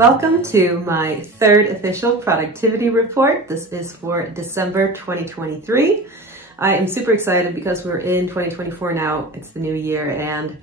Welcome to my third official productivity report. This is for December 2023. I am super excited because we're in 2024 now. It's the new year, and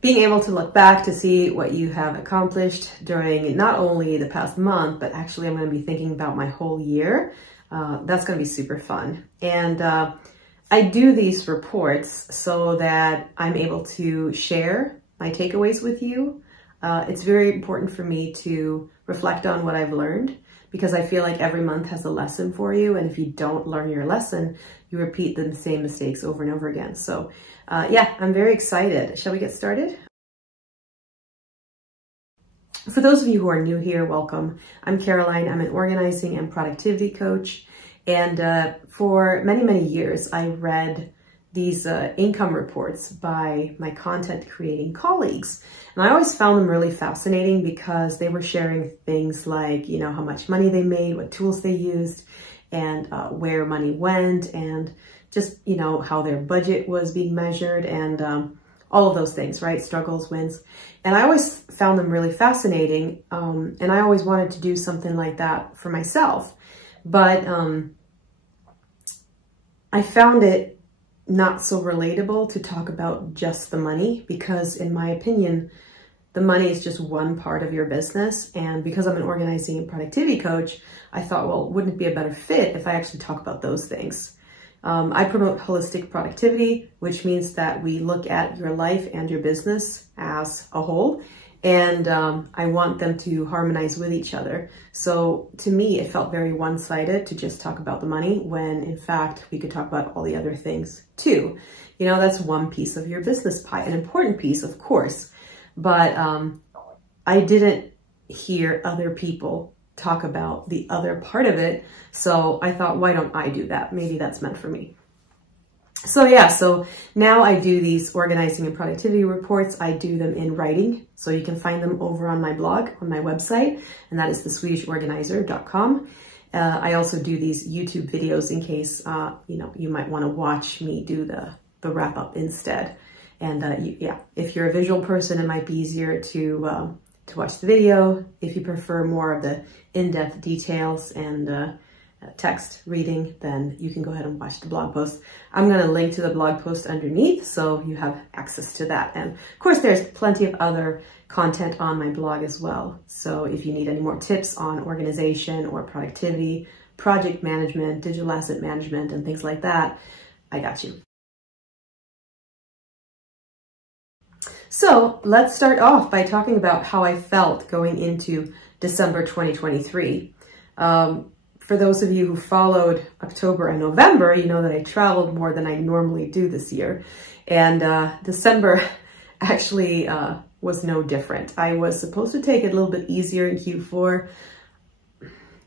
being able to look back to see what you have accomplished during not only the past month, but actually I'm going to be thinking about my whole year. That's going to be super fun. And I do these reports so that I'm able to share my takeaways with you. It's very important for me to reflect on what I've learned, because I feel like every month has a lesson for you. And if you don't learn your lesson, you repeat the same mistakes over and over again. So yeah, I'm very excited. Shall we get started? For those of you who are new here, welcome. I'm Caroline. I'm an organizing and productivity coach. And for many, many years, I read these income reports by my content creating colleagues. And I always found them really fascinating because they were sharing things like, you know, how much money they made, what tools they used, and where money went, and just, you know, how their budget was being measured, and all of those things, right? Struggles, wins. And I always found them really fascinating. And I always wanted to do something like that for myself. But I found it not so relatable to talk about just the money, because in my opinion, the money is just one part of your business. And because I'm an organizing and productivity coach, I thought, well, wouldn't it be a better fit if I actually talk about those things? I promote holistic productivity, which means that we look at your life and your business as a whole. And I want them to harmonize with each other. So to me, it felt very one-sided to just talk about the money, when in fact, we could talk about all the other things too. You know, that's one piece of your business pie, an important piece, of course. But I didn't hear other people talk about the other part of it. So I thought, why don't I do that? Maybe that's meant for me. So yeah, so now I do these organizing and productivity reports. I do them in writing, so you can find them over on my blog, on my website, and that is theswedishorganizer.com. I also do these YouTube videos in case, you know, you might want to watch me do the wrap up instead. And yeah, if you're a visual person, it might be easier to watch the video. If you prefer more of the in-depth details and text reading, then you can go ahead and watch the blog post. I'm going to link to the blog post underneath, so you have access to that. And of course, there's plenty of other content on my blog as well. So if you need any more tips on organization or productivity, project management, digital asset management, and things like that, I got you. So let's start off by talking about how I felt going into December 2023. For those of you who followed October and November, you know that I traveled more than I normally do this year. And December actually was no different. I was supposed to take it a little bit easier in Q4,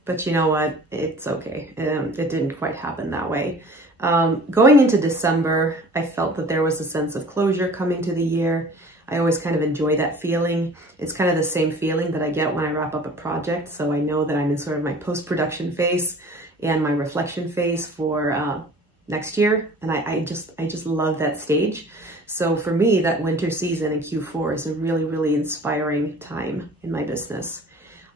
but you know what? It's okay. It didn't quite happen that way. Going into December, I felt that there was a sense of closure coming to the year. I always kind of enjoy that feeling. It's kind of the same feeling that I get when I wrap up a project. So I know that I'm in sort of my post-production phase and my reflection phase for next year. And I just love that stage. So for me, that winter season in Q4 is a really, really inspiring time in my business.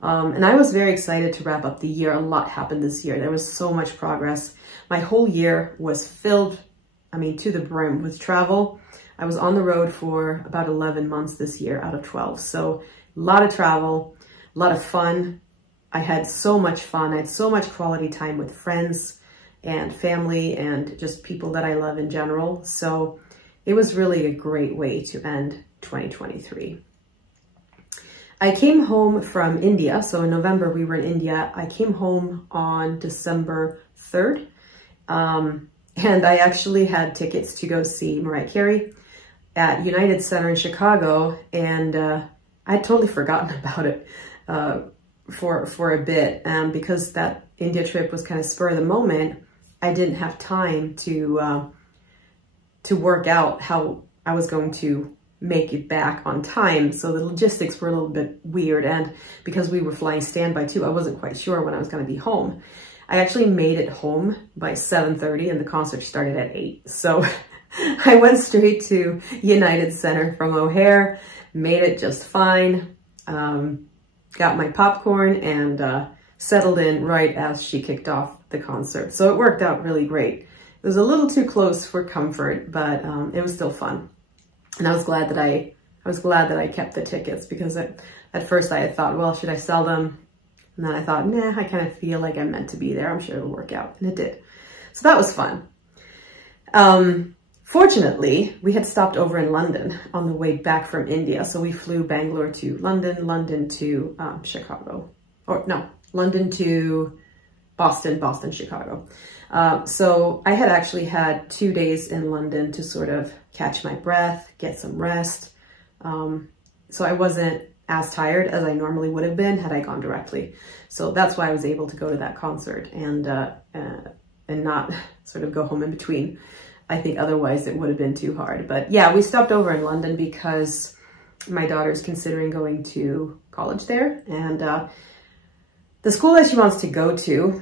And I was very excited to wrap up the year. A lot happened this year. There was so much progress. My whole year was filled, I mean, to the brim with travel. I was on the road for about 11 months this year out of 12. So a lot of travel, a lot of fun. I had so much fun. I had so much quality time with friends and family and just people that I love in general. So it was really a great way to end 2023. I came home from India. So in November, we were in India. I came home on December 3rd. And I actually had tickets to go see Mariah Carey at United Center in Chicago, and I had totally forgotten about it for a bit, because that India trip was kind of spur of the moment. I didn't have time to work out how I was going to make it back on time, so the logistics were a little bit weird, and because we were flying standby too, I wasn't quite sure when I was going to be home. I actually made it home by 7:30, and the concert started at 8, so I went straight to United Center from O'Hare, made it just fine. got my popcorn and settled in right as she kicked off the concert. So it worked out really great. It was a little too close for comfort, but it was still fun. And I was glad that I kept the tickets, because at first I had thought, well, should I sell them? And then I thought, nah, I kind of feel like I'm meant to be there. I'm sure it'll work out. And it did. So that was fun. Fortunately, we had stopped over in London on the way back from India. So we flew Bangalore to London, London to Chicago. Or no, London to Boston, Boston, Chicago. So I had actually had 2 days in London to sort of catch my breath, get some rest. So I wasn't as tired as I normally would have been had I gone directly. So that's why I was able to go to that concert and not sort of go home in between. I think otherwise it would have been too hard. But yeah, we stopped over in London because my daughter's considering going to college there. And the school that she wants to go to,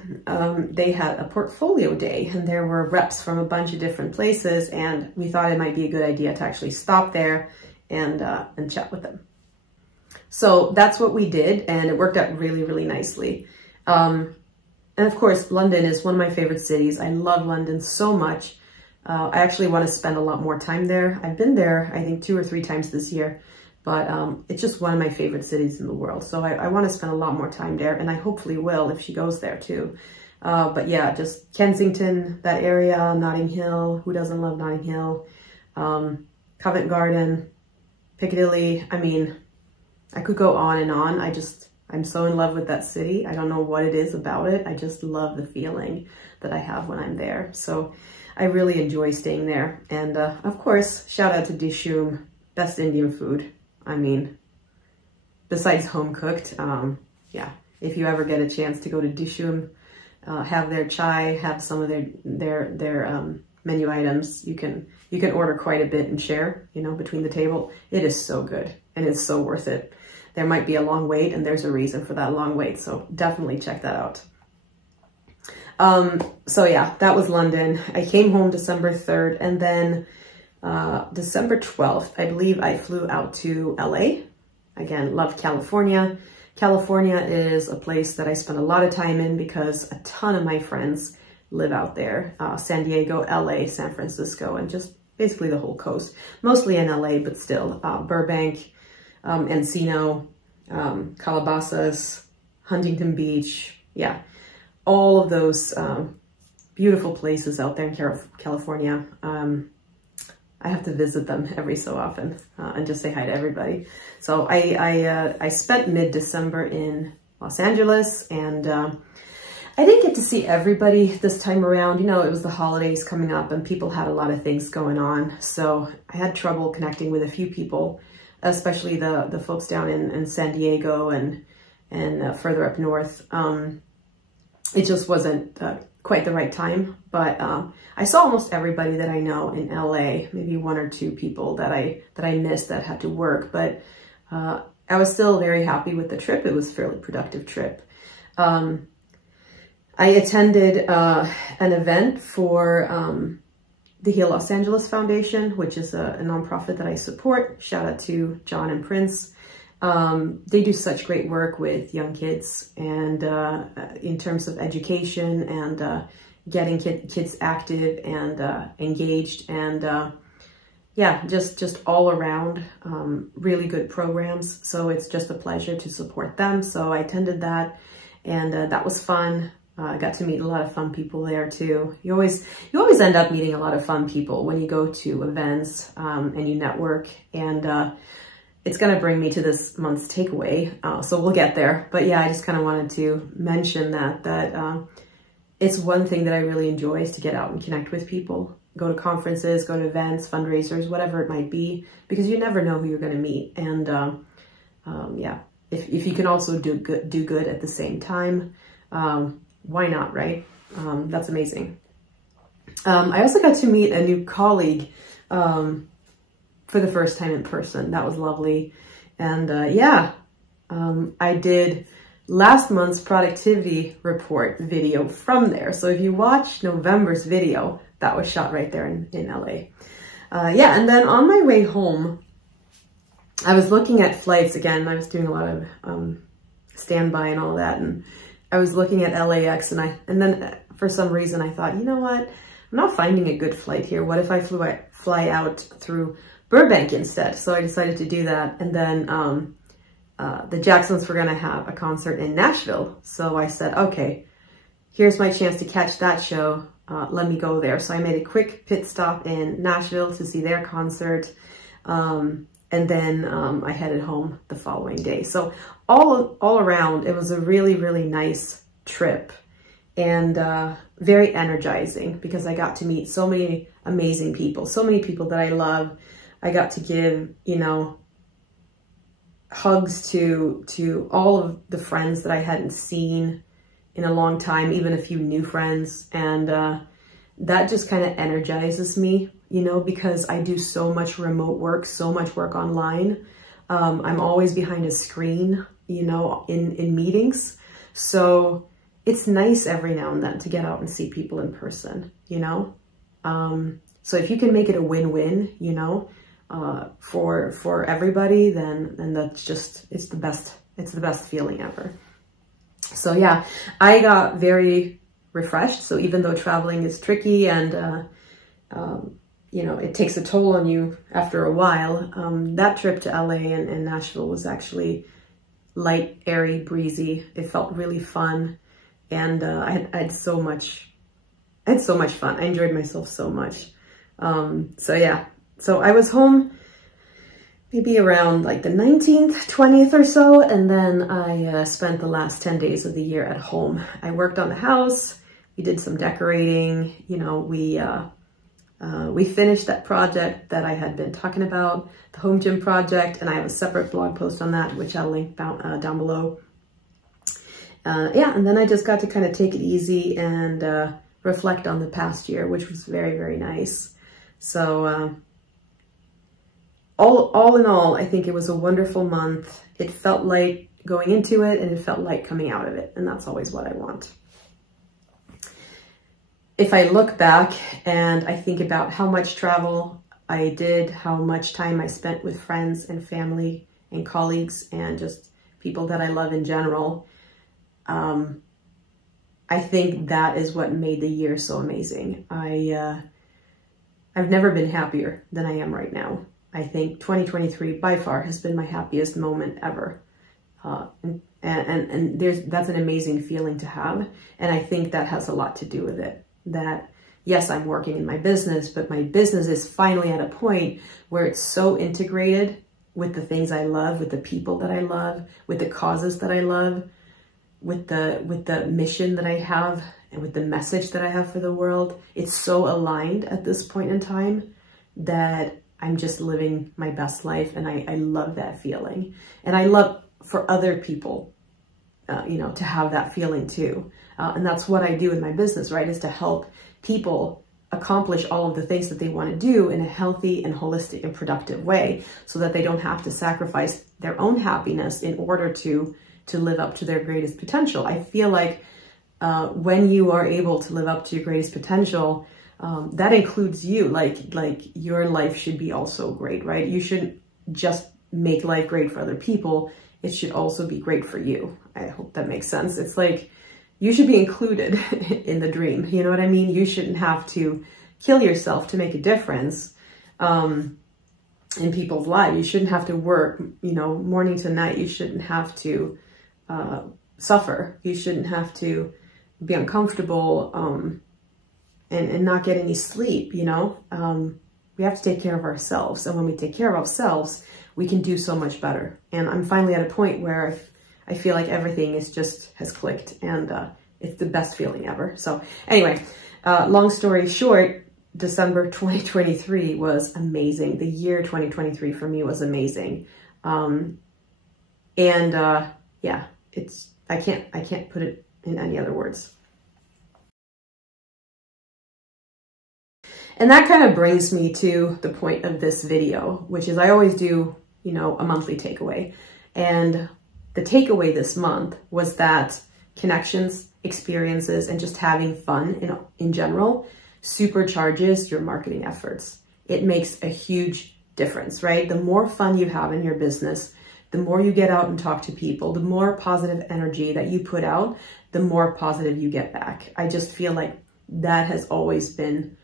they had a portfolio day, and there were reps from a bunch of different places. And we thought it might be a good idea to actually stop there and chat with them. So that's what we did, and it worked out really, really nicely. And of course, London is one of my favorite cities. I love London so much. I actually want to spend a lot more time there. I've been there, I think, 2 or 3 times this year, but it's just one of my favorite cities in the world. So I want to spend a lot more time there, and I hopefully will if she goes there too. But yeah, just Kensington, that area, Notting Hill. Who doesn't love Notting Hill? Covent Garden, Piccadilly. I mean, I could go on and on. I'm so in love with that city. I don't know what it is about it. I just love the feeling that I have when I'm there. So I really enjoy staying there. And of course, shout out to D.A.M, best Indian food. I mean, besides home cooked, yeah, if you ever get a chance to go to D.A.M, have their chai, have some of their menu items. You can order quite a bit and share, you know, between the table. It is so good, and it's so worth it. There might be a long wait, and there's a reason for that long wait. So definitely check that out. So yeah, that was London. I came home December 3rd, and then December 12th, I believe I flew out to LA. Again, love California. California is a place that I spend a lot of time in because a ton of my friends live out there. San Diego, LA, San Francisco, and just basically the whole coast. Mostly in LA, but still. Burbank, Encino, Calabasas, Huntington Beach. Yeah, all of those beautiful places out there in California. I have to visit them every so often and just say hi to everybody. So I spent mid-December in Los Angeles, and I didn't get to see everybody this time around. You know, it was the holidays coming up and people had a lot of things going on. So I had trouble connecting with a few people, especially the folks down in San Diego and further up north. It just wasn't quite the right time, but I saw almost everybody that I know in LA, maybe 1 or 2 people that I missed that had to work, but I was still very happy with the trip. It was a fairly productive trip. I attended an event for the Heal Los Angeles Foundation, which is a nonprofit that I support. Shout out to John and Prince. They do such great work with young kids and in terms of education and getting kids active and engaged, and yeah, just all around really good programs. So it's just a pleasure to support them. So I attended that, and that was fun. I got to meet a lot of fun people there too. You always end up meeting a lot of fun people when you go to events and you network, and it's going to bring me to this month's takeaway. So we'll get there. But yeah, I just kind of wanted to mention that it's one thing that I really enjoy is to get out and connect with people, go to conferences, go to events, fundraisers, whatever it might be, because you never know who you're going to meet. And yeah, if you can also do good at the same time, why not, right? That's amazing. I also got to meet a new colleague for the first time in person. That was lovely. And yeah, I did last month's productivity report video from there. So if you watch November's video, that was shot right there in LA. Yeah, and then on my way home, I was looking at flights again. I was doing a lot of standby and all that. And I was looking at LAX, and then for some reason I thought, you know what? I'm not finding a good flight here. What if I fly out through Burbank instead? So I decided to do that. And then the Jacksons were going to have a concert in Nashville. So I said, okay, here's my chance to catch that show. Let me go there. So I made a quick pit stop in Nashville to see their concert. And then I headed home the following day. So all around, it was a really, really nice trip, and very energizing, because I got to meet so many amazing people, so many people that I love. I got to give, you know, hugs to all of the friends that I hadn't seen in a long time, even a few new friends. And that just kind of energizes me, you know, because I do so much remote work, so much work online. I'm always behind a screen, you know, in meetings. So it's nice every now and then to get out and see people in person, you know? So if you can make it a win-win, you know, for everybody, then that's just, it's the best feeling ever. So yeah, I got very refreshed. So even though traveling is tricky and, you know, it takes a toll on you after a while, that trip to LA and Nashville was actually light, airy, breezy. It felt really fun. And I had so much fun. I enjoyed myself so much. So yeah, so I was home maybe around like the 19th, 20th or so. And then I spent the last 10 days of the year at home. I worked on the house. We did some decorating. You know, we finished that project that I had been talking about, the home gym project. And I have a separate blog post on that, which I'll link down below. Yeah, and then I just got to kind of take it easy and reflect on the past year, which was very, very nice. So all in all, I think it was a wonderful month. It felt light going into it, and it felt light coming out of it, and that's always what I want. If I look back and I think about how much travel I did, how much time I spent with friends and family and colleagues and just people that I love in general, I think that is what made the year so amazing. I've never been happier than I am right now. I think 2023 by far has been my happiest moment ever. And that's an amazing feeling to have. And I think that has a lot to do with it. That yes, I'm working in my business, but my business is finally at a point where it's so integrated with the things I love, with the people that I love, with the causes that I love, with the mission that I have, and with the message that I have for the world. It's so aligned at this point in time that I'm just living my best life, and I love that feeling. And I love for other people, you know, to have that feeling too. And that's what I do in my business, right? Is to help people accomplish all of the things that they want to do in a healthy and holistic and productive way, so that they don't have to sacrifice their own happiness in order to live up to their greatest potential. I feel like when you are able to live up to your greatest potential, that includes you. Like your life should be also great, right? You shouldn't just make life great for other people. It should also be great for you. I hope that makes sense. It's like you should be included in the dream. You know what I mean? You shouldn't have to kill yourself to make a difference in people's lives. You shouldn't have to work, you know, morning to night. You shouldn't have to suffer. You shouldn't have to be uncomfortable and not get any sleep, you know? We have to take care of ourselves. And when we take care of ourselves, we can do so much better. And I'm finally at a point where I feel like everything has clicked, and it's the best feeling ever. So anyway, long story short, December 2023 was amazing. The year 2023 for me was amazing. Yeah, I can't put it in any other words. And that kind of brings me to the point of this video, which is I always do, you know, a monthly takeaway. And the takeaway this month was that connections, experiences, and just having fun in general supercharges your marketing efforts. It makes a huge difference, right? The more fun you have in your business, The more you get out and talk to people, the more positive energy that you put out, the more positive you get back. I just feel like that has always been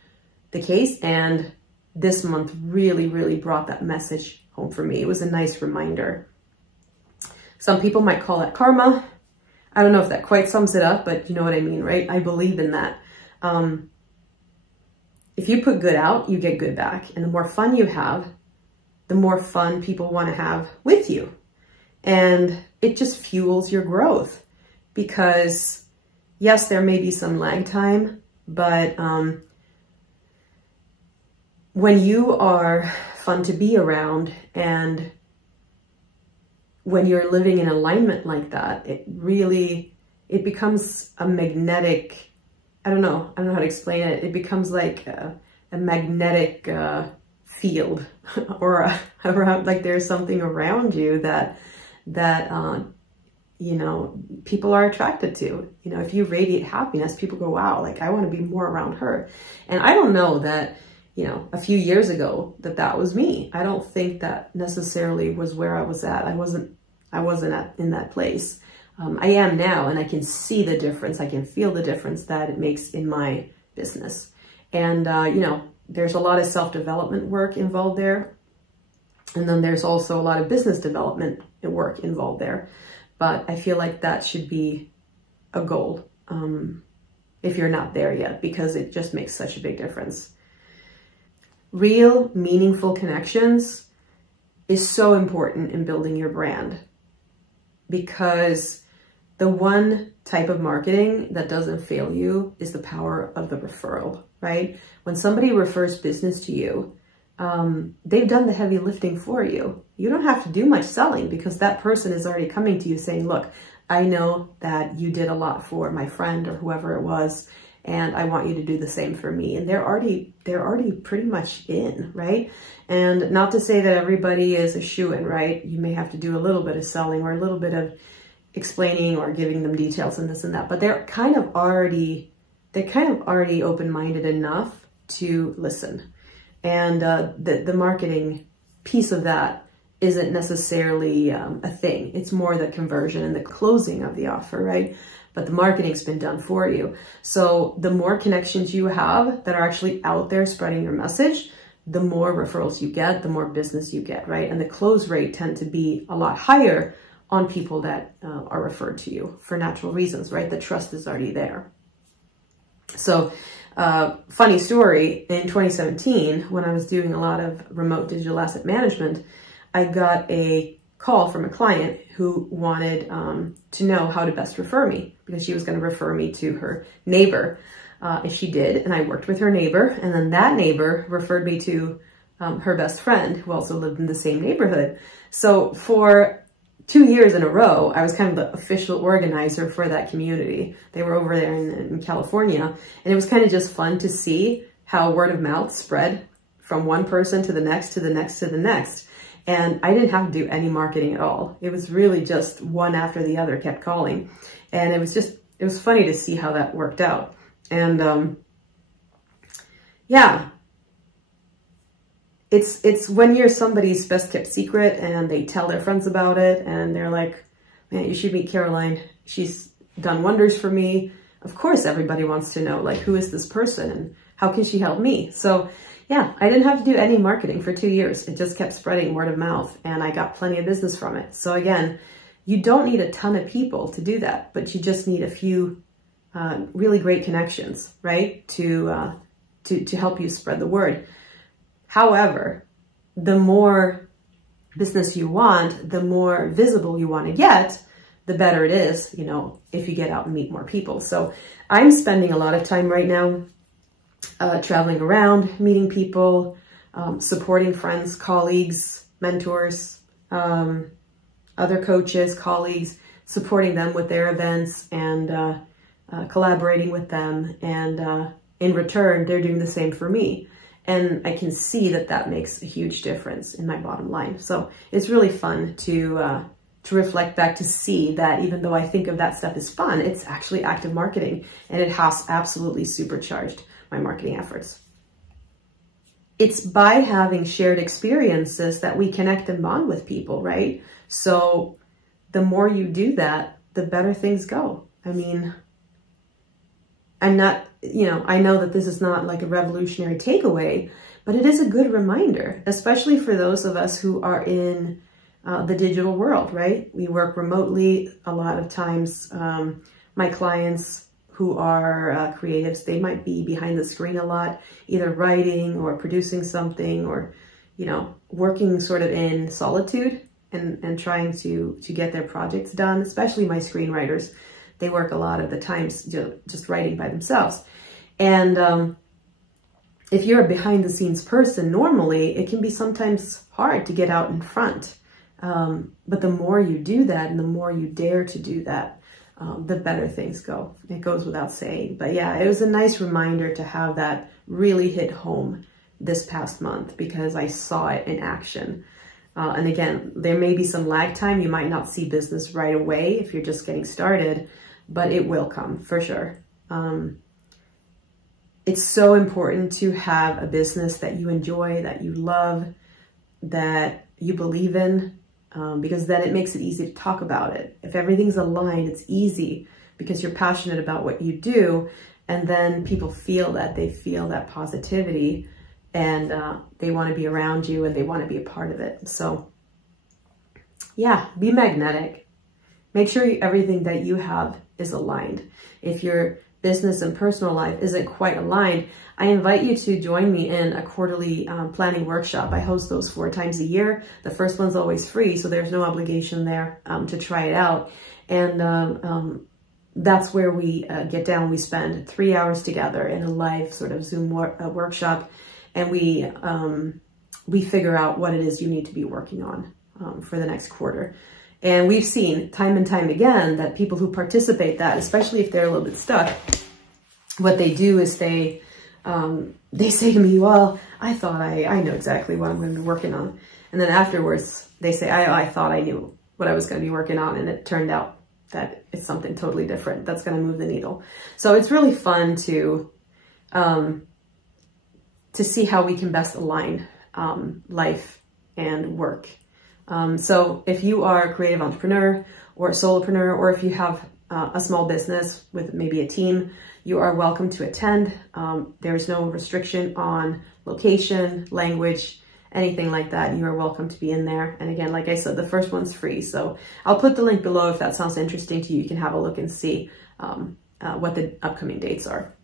the case. And this month really, really brought that message home for me. It was a nice reminder. Some people might call that karma. I don't know if that quite sums it up, but you know what I mean, right? I believe in that. If you put good out, you get good back. And the more fun you have, the more fun people want to have with you. And it just fuels your growth because yes, there may be some lag time, but when you are fun to be around and when you're living in alignment like that, it becomes a magnetic, I don't know how to explain it. It becomes like a magnetic field or around, like there's something around you that you know, people are attracted to. You know, if you radiate happiness, people go, wow, like I want to be more around her. And I don't know that, you know, a few years ago that was me. I don't think that necessarily was where I was at. I wasn't in that place. I am now, and I can see the difference. I can feel the difference that it makes in my business. And, you know, there's a lot of self-development work involved there. And then there's also a lot of business development work involved there. But I feel like that should be a goal if you're not there yet, because it just makes such a big difference. Real, meaningful connections is so important in building your brand, because the one type of marketing that doesn't fail you is the power of the referral, right? When somebody refers business to you, they've done the heavy lifting for you. You don't have to do much selling because that person is already coming to you saying, look, I know that you did a lot for my friend or whoever it was, and I want you to do the same for me. And they're already pretty much in, right? And not to say that everybody is a shoo-in, right? You may have to do a little bit of selling or a little bit of explaining or giving them details and this and that, but they're kind of already open-minded enough to listen. And the marketing piece of that isn't necessarily a thing. It's more the conversion and the closing of the offer, right? But the marketing's been done for you. So the more connections you have that are actually out there spreading your message, the more referrals you get, the more business you get, right? And the close rate tend to be a lot higher on people that are referred to you for natural reasons, right? The trust is already there. So funny story, in 2017, when I was doing a lot of remote digital asset management, I got a call from a client who wanted to know how to best refer me, because she was going to refer me to her neighbor. And she did, and I worked with her neighbor, and then that neighbor referred me to her best friend who also lived in the same neighborhood. So for 2 years in a row, I was kind of the official organizer for that community. They were over there in California, and it was kind of just fun to see how word of mouth spread from one person to the next, to the next, to the next. And I didn't have to do any marketing at all. It was really just one after the other kept calling. And it was funny to see how that worked out. And yeah, it's when you're somebody's best kept secret and they tell their friends about it and they're like, man, you should meet Caroline. She's done wonders for me. Of course, everybody wants to know, like, who is this person and how can she help me? So yeah, I didn't have to do any marketing for 2 years. It just kept spreading word of mouth and I got plenty of business from it. So again, you don't need a ton of people to do that, but you just need a few really great connections, right? To help you spread the word. However, the more business you want, the more visible you want to get, the better it is, you know, if you get out and meet more people. So I'm spending a lot of time right now traveling around, meeting people, supporting friends, colleagues, mentors, other coaches, colleagues, supporting them with their events and collaborating with them. And in return, they're doing the same for me. And I can see that that makes a huge difference in my bottom line. So it's really fun to reflect back to see that even though I think of that stuff as fun, it's actually active marketing and it has absolutely supercharged my marketing efforts. it's by having shared experiences that we connect and bond with people, right? So the more you do that, the better things go. I mean, I'm not, I know that this is not like a revolutionary takeaway, but it is a good reminder, especially for those of us who are in the digital world, right? We work remotely a lot of times. My clients who are creatives, they might be behind the screen a lot, either writing or producing something or, working sort of in solitude and trying to get their projects done, especially my screenwriters. They work a lot of the times just writing by themselves. And if you're a behind the scenes person, normally it can be sometimes hard to get out in front. But the more you do that and the more you dare to do that, the better things go. It goes without saying. But yeah, it was a nice reminder to have that really hit home this past month because I saw it in action. And again, there may be some lag time. You might not see business right away if you're just getting started, but it will come for sure. It's so important to have a business that you enjoy, that you love, that you believe in, because then it makes it easy to talk about it. If everything's aligned, it's easy because you're passionate about what you do. And then people feel that, they feel that positivity and they want to be around you and they want to be a part of it. So yeah, be magnetic. Make sure everything that you have is aligned. If your business and personal life isn't quite aligned, I invite you to join me in a quarterly planning workshop. I host those 4 times a year. The first one's always free, so there's no obligation there to try it out. And that's where we get down. We spend 3 hours together in a live sort of Zoom workshop, and we figure out what it is you need to be working on for the next quarter. And we've seen time and time again that people who participate that, especially if they're a little bit stuck, what they do is they say to me, well, I thought I know exactly what I'm going to be working on. And then afterwards they say, I thought I knew what I was going to be working on. And it turned out that it's something totally different that's going to move the needle. So it's really fun to see how we can best align life and work. So if you are a creative entrepreneur or a solopreneur, or if you have a small business with maybe a team, you are welcome to attend. There's no restriction on location, language, anything like that. You are welcome to be in there. And again, like I said, the first one's free. So I'll put the link below if that sounds interesting to you. You can have a look and see what the upcoming dates are.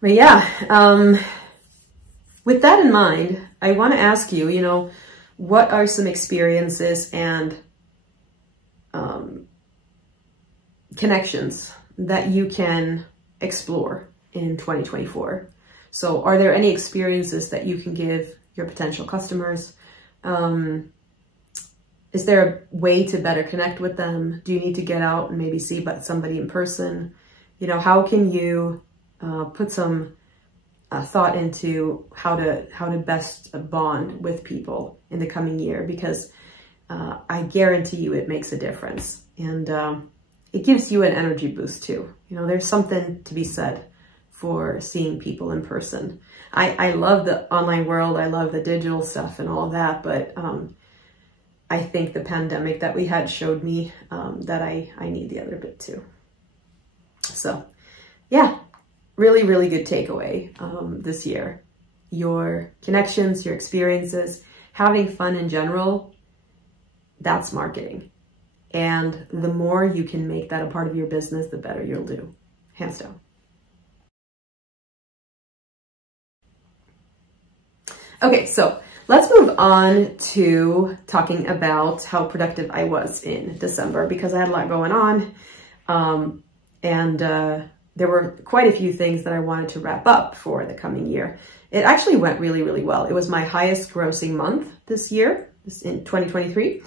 But yeah, with that in mind, I want to ask you, what are some experiences and connections that you can explore in 2024? So are there any experiences that you can give your potential customers? Is there a way to better connect with them? Do you need to get out and maybe see somebody in person? How can you put some thought into how to best bond with people in the coming year? Because I guarantee you it makes a difference. And it gives you an energy boost too. There's something to be said for seeing people in person. I love the online world. I love the digital stuff and all of that. But I think the pandemic that we had showed me that I need the other bit too. So yeah, really, really good takeaway this year. Your connections, your experiences, having fun in general, that's marketing. And the more you can make that a part of your business, the better you'll do, hands down. Okay, so let's move on to talking about how productive I was in December, because I had a lot going on. There were quite a few things that I wanted to wrap up for the coming year. It actually went really, really well. It was my highest grossing month this year, in 2023.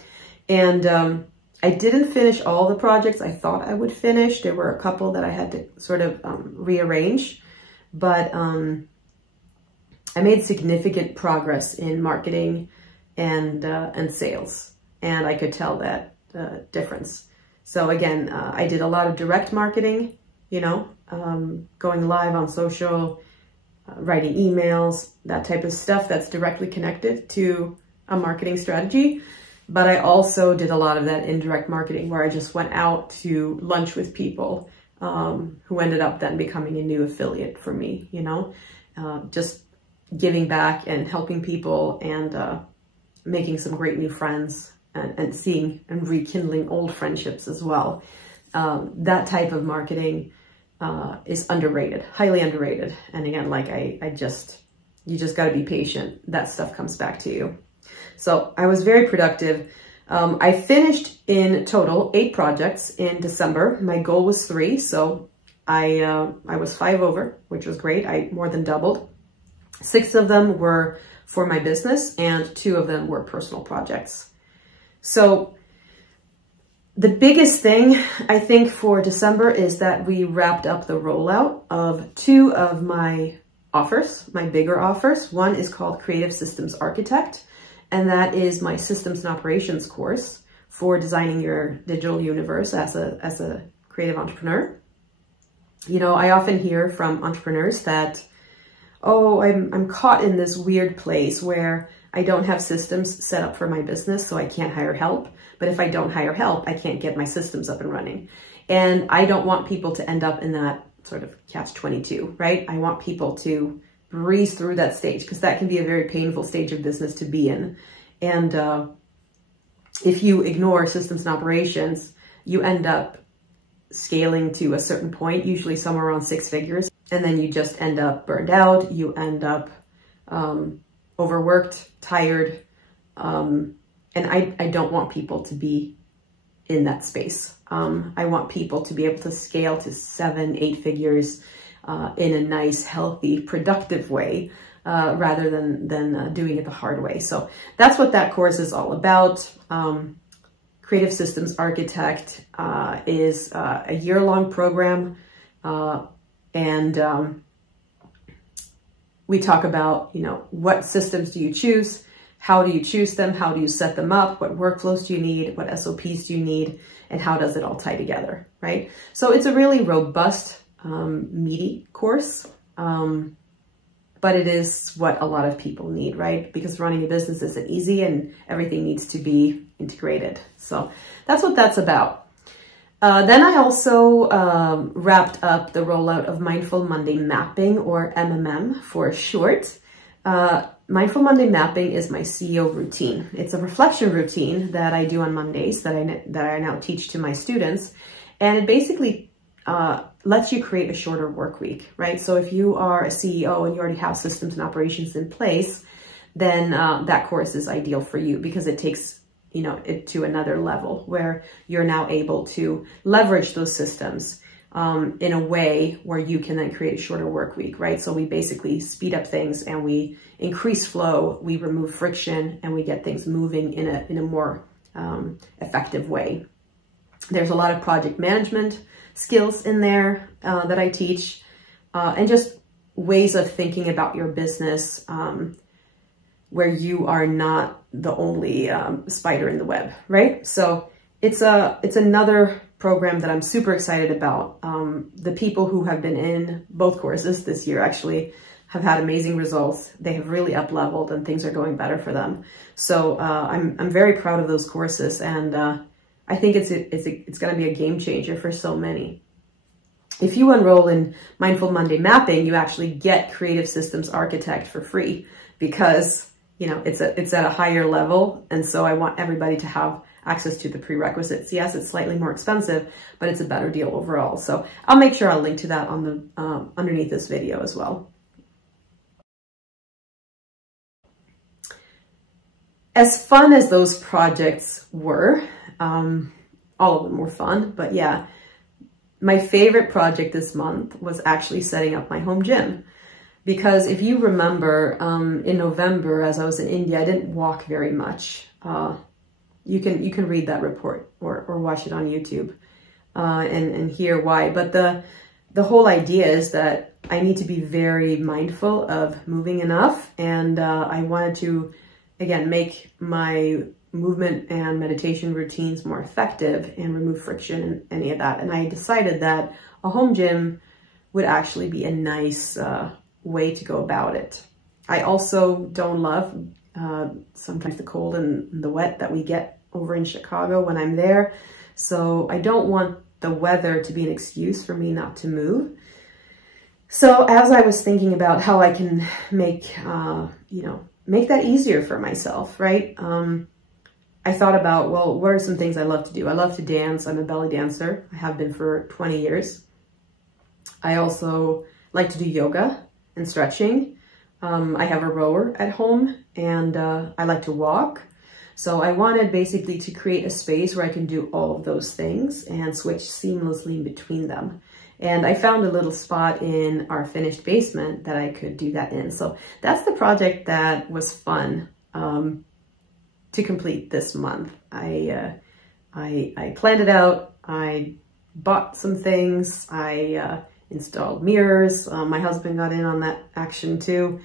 And I didn't finish all the projects I thought I would finish. There were a couple that I had to sort of rearrange, but I made significant progress in marketing and sales, and I could tell that difference. So again, I did a lot of direct marketing, going live on social, writing emails, that type of stuff that's directly connected to a marketing strategy. But I also did a lot of that indirect marketing where I just went out to lunch with people who ended up then becoming a new affiliate for me, you know, just giving back and helping people and making some great new friends and seeing and rekindling old friendships as well. That type of marketing is underrated, highly underrated. And again, like you just got to be patient. That stuff comes back to you. So I was very productive. I finished in total 8 projects in December. My goal was 3. So I was 5 over, which was great. I more than doubled. 6 of them were for my business and 2 of them were personal projects. So the biggest thing I think for December is that we wrapped up the rollout of 2 of my offers, my bigger offers. One is called Creative Systems Architect, and that is my systems and operations course for designing your digital universe as a creative entrepreneur. You know, I often hear from entrepreneurs that, oh, I'm caught in this weird place where I don't have systems set up for my business, so I can't hire help. But if I don't hire help, I can't get my systems up and running. And I don't want people to end up in that sort of catch-22, right? I want people to breeze through that stage because that can be a very painful stage of business to be in. And if you ignore systems and operations, you end up scaling to a certain point, usually somewhere around 6 figures. And then you just end up burned out. You end up overworked, tired. And I don't want people to be in that space. I want people to be able to scale to 7, 8 figures in a nice, healthy, productive way, rather than doing it the hard way. So that's what that course is all about. Creative Systems Architect is a year-long program, and we talk about, you know, what systems do you choose? How do you choose them? How do you set them up? What workflows do you need? What SOPs do you need? And how does it all tie together, right? So it's a really robust, meaty course, but it is what a lot of people need, right? Because running a business isn't easy and everything needs to be integrated. So that's what that's about. Then I also wrapped up the rollout of Mindful Monday Mapping, or MMM for short. Mindful Monday Mapping is my CEO routine. It's a reflection routine that I do on Mondays that I now teach to my students. And it basically lets you create a shorter work week, right? So if you are a CEO and you already have systems and operations in place, then that course is ideal for you because it takes, you know, it to another level where you're now able to leverage those systems in a way where you can then create a shorter work week, right? So we basically speed up things and we increase flow, we remove friction, and we get things moving in a more effective way. There's a lot of project management skills in there that I teach, and just ways of thinking about your business where you are not the only spider in the web, right? So it's another program that I'm super excited about. The people who have been in both courses this year actually have had amazing results. They have really up-leveled and things are going better for them. So I'm very proud of those courses, and I think it's going to be a game changer for so many. If you enroll in Mindful Monday Mapping, you actually get Creative Systems Architect for free because, you know, it's at a higher level. And so I want everybody to have access to the prerequisites. Yes, it's slightly more expensive, but it's a better deal overall. So I'll make sure I'll link to that on the underneath this video as well. As fun as those projects were, all of them were fun, but yeah, my favorite project this month was actually setting up my home gym. Because if you remember, in November, as I was in India, I didn't walk very much. You can read that report or watch it on YouTube and hear why. But the whole idea is that I need to be very mindful of moving enough, and I wanted to, again, make my movement and meditation routines more effective and remove friction and any of that. And I decided that a home gym would actually be a nice way to go about it. I also don't love sometimes the cold and the wet that we get over in Chicago when I'm there. So I don't want the weather to be an excuse for me not to move. So as I was thinking about how I can make, make that easier for myself, right? I thought about, well, what are some things I love to do? I love to dance. I'm a belly dancer. I have been for 20 years. I also like to do yoga and stretching. I have a rower at home, and I like to walk. So I wanted basically to create a space where I can do all of those things and switch seamlessly in between them. And I found a little spot in our finished basement that I could do that in. So that's the project that was fun to complete this month. I planned it out. I bought some things. I installed mirrors. My husband got in on that action too.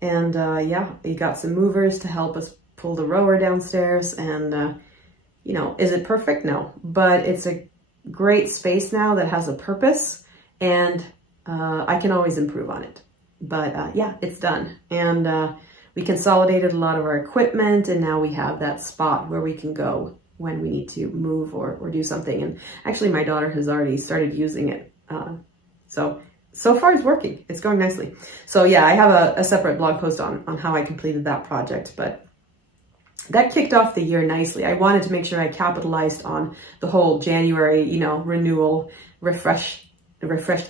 And yeah, he got some movers to help us pull the rower downstairs. And, is it perfect? No, but it's a great space now that has a purpose, and I can always improve on it. But yeah, it's done. And we consolidated a lot of our equipment, and now we have that spot where we can go when we need to move or do something. And actually my daughter has already started using it. So far it's working. It's going nicely. So yeah, I have a separate blog post on how I completed that project, but that kicked off the year nicely. I wanted to make sure I capitalized on the whole January, renewal, refreshed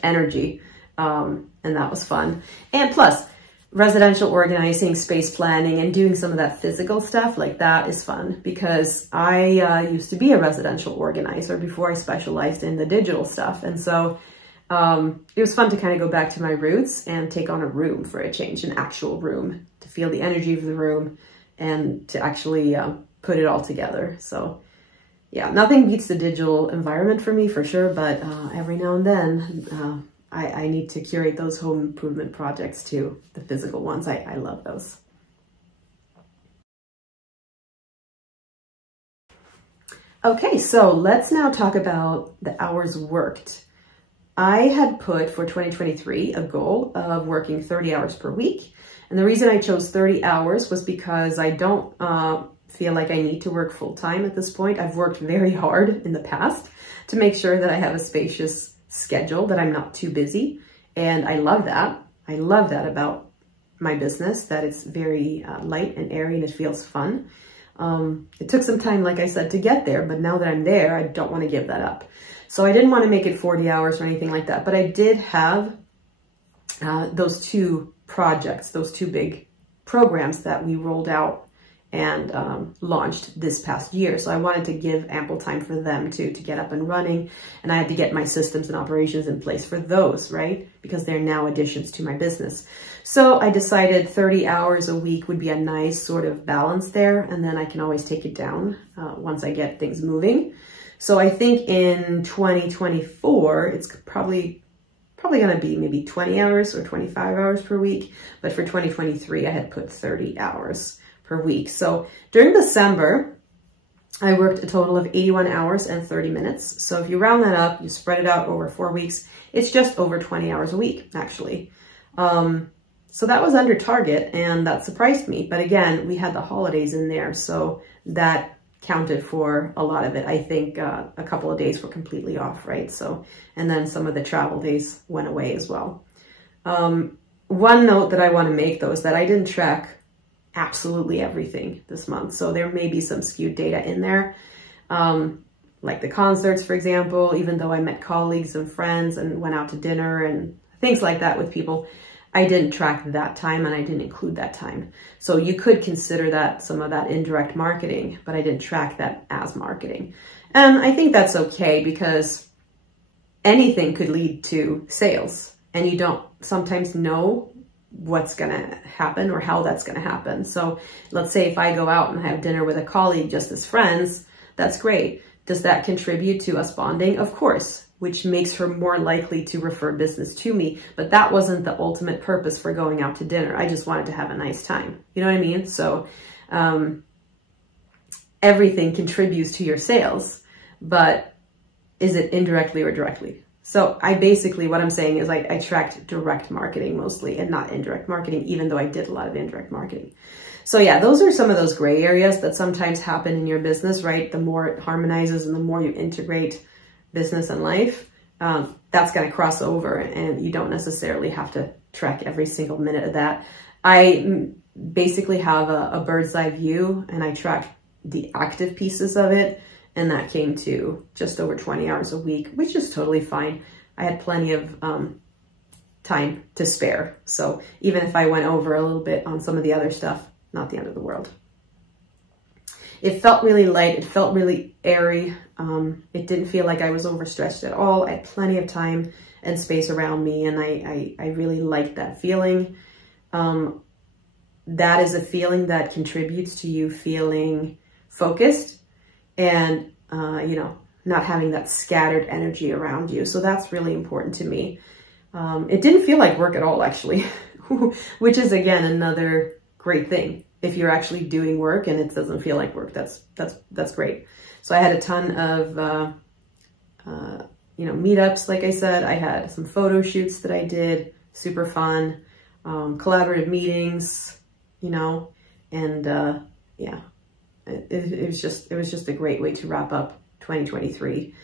energy. And that was fun. And plus, residential organizing, space planning, and doing some of that physical stuff, like that is fun, because I used to be a residential organizer before I specialized in the digital stuff. And so it was fun to kind of go back to my roots and take on a room for a change, an actual room, to feel the energy of the room and to actually put it all together. So yeah, nothing beats the digital environment for me, for sure, but every now and then I need to curate those home improvement projects too, the physical ones. I love those. Okay, so let's now talk about the hours worked. I had put for 2023 a goal of working 30 hours per week. And the reason I chose 30 hours was because I don't feel like I need to work full time at this point. I've worked very hard in the past to make sure that I have a spacious schedule, that I'm not too busy. And I love that. I love that about my business, that it's very light and airy and it feels fun. It took some time, like I said, to get there, but now that I'm there, I don't want to give that up. So I didn't want to make it 40 hours or anything like that, but I did have those two projects, those two big programs that we rolled out and launched this past year. So I wanted to give ample time for them to get up and running. And I had to get my systems and operations in place for those, right? Because they're now additions to my business. So I decided 30 hours a week would be a nice sort of balance there. And then I can always take it down once I get things moving. So I think in 2024, it's probably going to be maybe 20 hours or 25 hours per week. But for 2023, I had put 30 hours per week. So during December, I worked a total of 81 hours and 30 minutes. So if you round that up, you spread it out over 4 weeks, it's just over 20 hours a week, actually. So that was under target, and that surprised me. But again, we had the holidays in there, so that counted for a lot of it. I think a couple of days were completely off, right? So, and then some of the travel days went away as well. One note that I want to make, though, is that I didn't track absolutely everything this month. So there may be some skewed data in there, like the concerts, for example. Even though I met colleagues and friends and went out to dinner and things like that with people, I didn't track that time and I didn't include that time. So you could consider that some of that indirect marketing, but I didn't track that as marketing. And I think that's okay, because anything could lead to sales, and you don't sometimes know what's going to happen or how that's going to happen. So let's say if I go out and have dinner with a colleague just as friends, that's great. Does that contribute to us bonding? Of course, which makes her more likely to refer business to me. But that wasn't the ultimate purpose for going out to dinner. I just wanted to have a nice time. You know what I mean? So everything contributes to your sales, but is it indirectly or directly? So I basically, what I'm saying is I tracked direct marketing mostly and not indirect marketing, even though I did a lot of indirect marketing. So yeah, those are some of those gray areas that sometimes happen in your business, right? The more it harmonizes and the more you integrate business and life, that's going to cross over, and you don't necessarily have to track every single minute of that. I basically have a bird's eye view, and I track the active pieces of it, and that came to just over 20 hours a week, which is totally fine. I had plenty of time to spare. So even if I went over a little bit on some of the other stuff, not the end of the world. It felt really light. It felt really airy. It didn't feel like I was overstretched at all. I had plenty of time and space around me, and I really liked that feeling. That is a feeling that contributes to you feeling focused and, you know, not having that scattered energy around you. So that's really important to me. It didn't feel like work at all, actually, which is, again, another great thing. If you're actually doing work and it doesn't feel like work, that's great. So I had a ton of, you know, meetups, like I said. I had some photo shoots that I did, super fun, collaborative meetings, you know, and yeah, it was just a great way to wrap up 2023.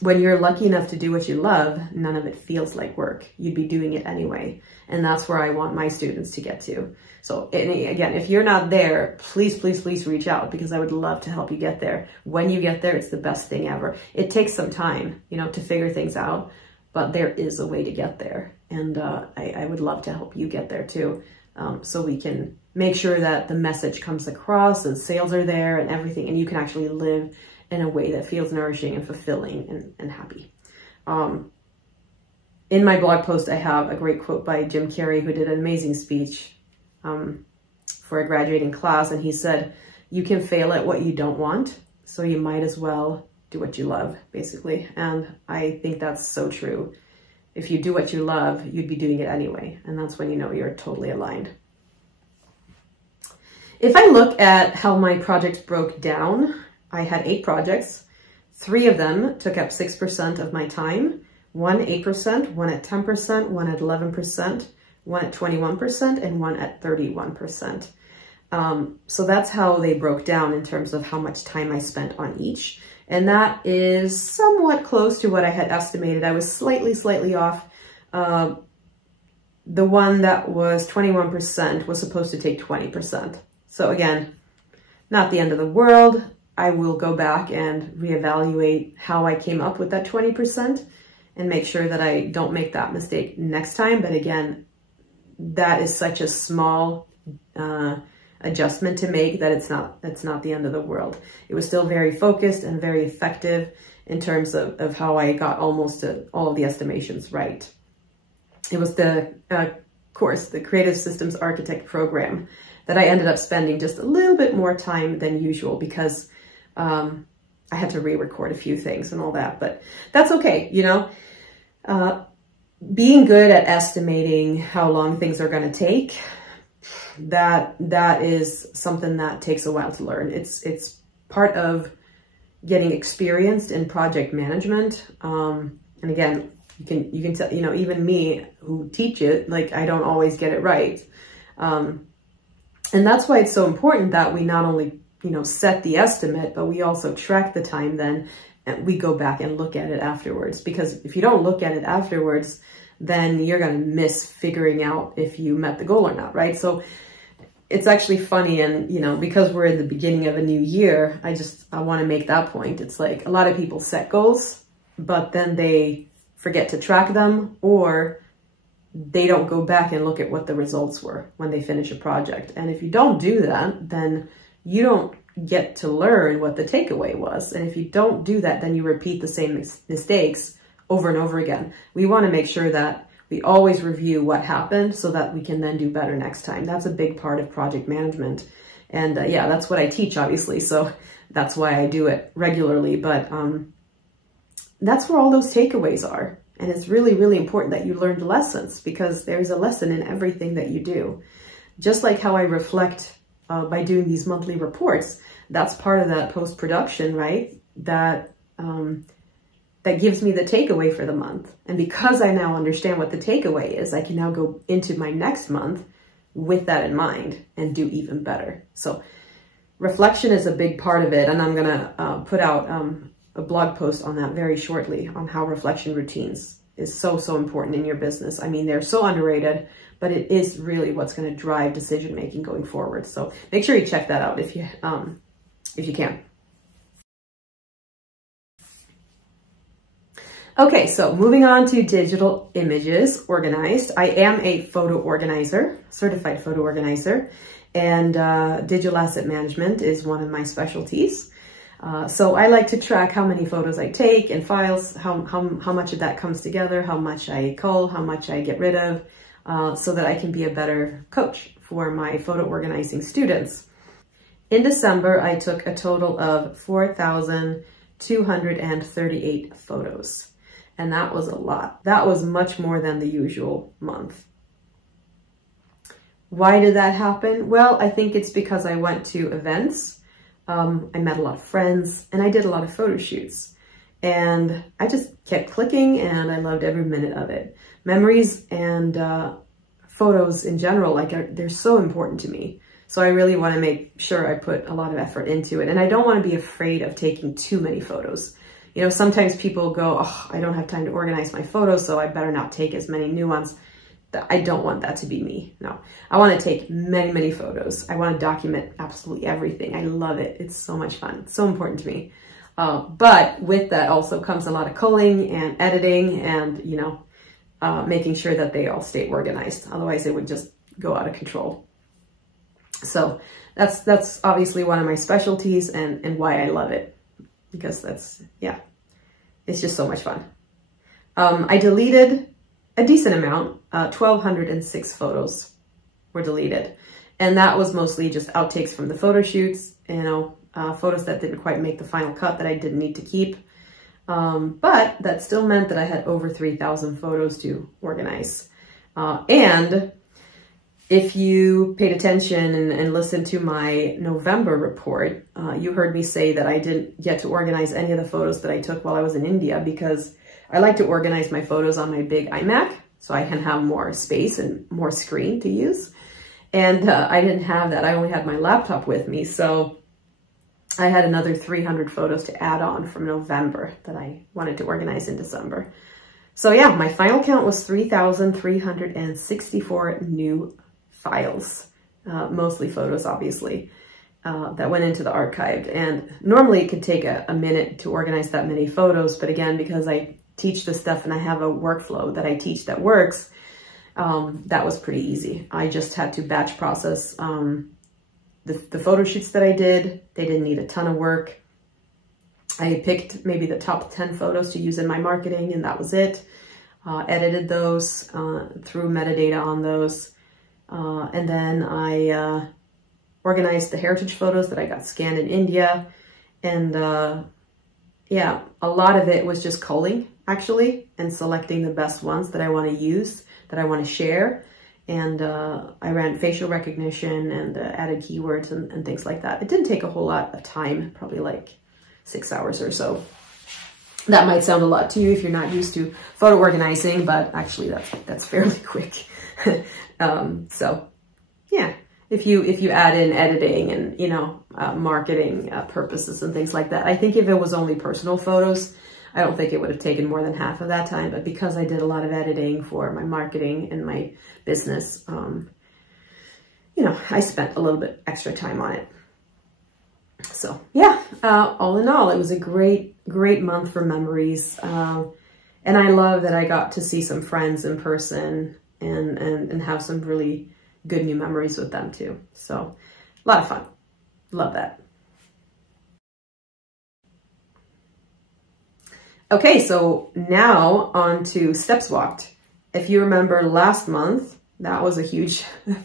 When you're lucky enough to do what you love, none of it feels like work. You'd be doing it anyway. And that's where I want my students to get to. So again, if you're not there, please, please, please reach out, because I would love to help you get there. When you get there, it's the best thing ever. It takes some time, you know, to figure things out, but there is a way to get there. And I would love to help you get there too. So we can make sure that the message comes across and sales are there and everything, and you can actually live in a way that feels nourishing and fulfilling and happy. In my blog post, I have a great quote by Jim Carrey, who did an amazing speech for a graduating class. And he said, you can fail at what you don't want, so you might as well do what you love, basically. And I think that's so true. If you do what you love, you'd be doing it anyway. And that's when you know you're totally aligned. If I look at how my projects broke down, I had 8 projects. 3 of them took up 6% of my time, 1 8%, 1 at 10%, 1 at 11%, 1 at 21%, and 1 at 31%. So that's how they broke down in terms of how much time I spent on each. And that is somewhat close to what I had estimated. I was slightly off. The one that was 21% was supposed to take 20%. So again, not the end of the world. I will go back and reevaluate how I came up with that 20% and make sure that I don't make that mistake next time. But again, that is such a small adjustment to make that it's not the end of the world. It was still very focused and very effective in terms of how I got almost all of the estimations right. It was the course, the Creative Systems Architect program, that I ended up spending just a little bit more time than usual, because I had to re-record a few things and all that, but that's okay, you know. Being good at estimating how long things are going to take, that is something that takes a while to learn. It's part of getting experienced in project management. And again, you can tell, you know, even me who teach it, like, I don't always get it right. And that's why it's so important that we not only, you know, set the estimate, but we also track the time then, and we go back and look at it afterwards. Because if you don't look at it afterwards, then you're going to miss figuring out if you met the goal or not, right? So it's actually funny, and, you know, because we're in the beginning of a new year, I want to make that point. It's like a lot of people set goals, but then they forget to track them, or they don't go back and look at what the results were when they finish a project. And if you don't do that, then you don't get to learn what the takeaway was. And if you don't do that, then you repeat the same mistakes over and over again. We want to make sure that we always review what happened so that we can then do better next time. That's a big part of project management. And yeah, that's what I teach, obviously. So that's why I do it regularly. But that's where all those takeaways are. And it's really, really important that you learn the lessons, because there's a lesson in everything that you do. Just like how I reflect by doing these monthly reports, that's part of that post-production, right? That that gives me the takeaway for the month. And because I now understand what the takeaway is, I can now go into my next month with that in mind and do even better. So reflection is a big part of it. And I'm going to put out a blog post on that very shortly on how reflection routines is so, so important in your business. I mean, they're so underrated, but it is really what's going to drive decision-making going forward. So make sure you check that out if you can. Okay, so moving on to digital images organized. I am a photo organizer, certified photo organizer, and digital asset management is one of my specialties. So I like to track how many photos I take and files, how much of that comes together, how much I cull, how much I get rid of, so that I can be a better coach for my photo organizing students. In December, I took a total of 4,238 photos. And that was a lot. That was much more than the usual month. Why did that happen? Well, I think it's because I went to events. I met a lot of friends and I did a lot of photo shoots. And I just kept clicking and I loved every minute of it. Memories and photos in general, they're so important to me. So I really want to make sure I put a lot of effort into it. And I don't want to be afraid of taking too many photos. You know, sometimes people go, oh, I don't have time to organize my photos, so I better not take as many new ones. I don't want that to be me. No, I want to take many, many photos. I want to document absolutely everything. I love it. It's so much fun. It's so important to me. But with that also comes a lot of culling and editing and, you know, making sure that they all stay organized. Otherwise, it would just go out of control. So that's obviously one of my specialties and why I love it. Because it's just so much fun. I deleted a decent amount, 1,206 photos were deleted. And that was mostly just outtakes from the photo shoots, you know, photos that didn't quite make the final cut that I didn't need to keep. But that still meant that I had over 3,000 photos to organize. And if you paid attention and listened to my November report, you heard me say that I didn't get to organize any of the photos that I took while I was in India because I like to organize my photos on my big iMac so I can have more space and more screen to use. And I didn't have that. I only had my laptop with me. So I had another 300 photos to add on from November that I wanted to organize in December. So yeah, my final count was 3,364 new files, mostly photos, obviously, that went into the archived. And normally it could take a minute to organize that many photos. But again, because I teach this stuff and I have a workflow that I teach that works, that was pretty easy. I just had to batch process the photo shoots that I did. They didn't need a ton of work. I picked maybe the top 10 photos to use in my marketing and that was it. Edited those, threw metadata on those. And then I organized the heritage photos that I got scanned in India. And yeah, a lot of it was just culling, actually, and selecting the best ones that I want to use, that I want to share. And I ran facial recognition and added keywords and things like that. It didn't take a whole lot of time, probably like 6 hours or so. That might sound a lot to you if you're not used to photo organizing, but actually that's fairly quick. So yeah, if you add in editing and, you know, marketing purposes and things like that, I think if it was only personal photos, I don't think it would have taken more than half of that time. But because I did a lot of editing for my marketing and my business, you know, I spent a little bit extra time on it. So yeah, all in all, it was a great month for memories. And I love that I got to see some friends in person and have some really good new memories with them too. So a lot of fun. Love that. Okay, so now on to steps walked. If you remember last month, that was a huge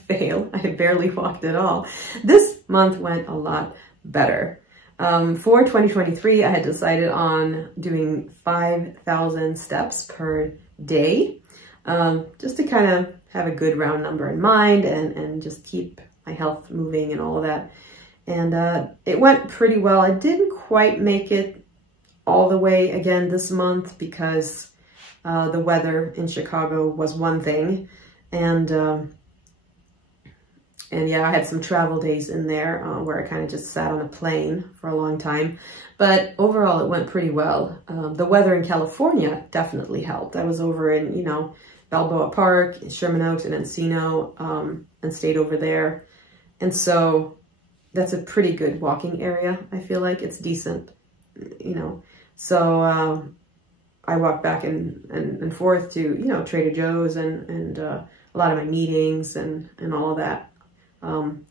fail. I barely walked at all. This month went a lot better. For 2023, I had decided on doing 5,000 steps per day, just to kind of have a good round number in mind and just keep my health moving and all of that. And it went pretty well. I didn't quite make it all the way again this month because the weather in Chicago was one thing. And yeah, I had some travel days in there where I kind of just sat on a plane for a long time. But overall, it went pretty well. The weather in California definitely helped. I was over in, you know, Balboa Park, Sherman Oaks, and Encino, and stayed over there. And so that's a pretty good walking area. I feel like it's decent, you know. So I walked back and forth to, you know, Trader Joe's and a lot of my meetings and all of that.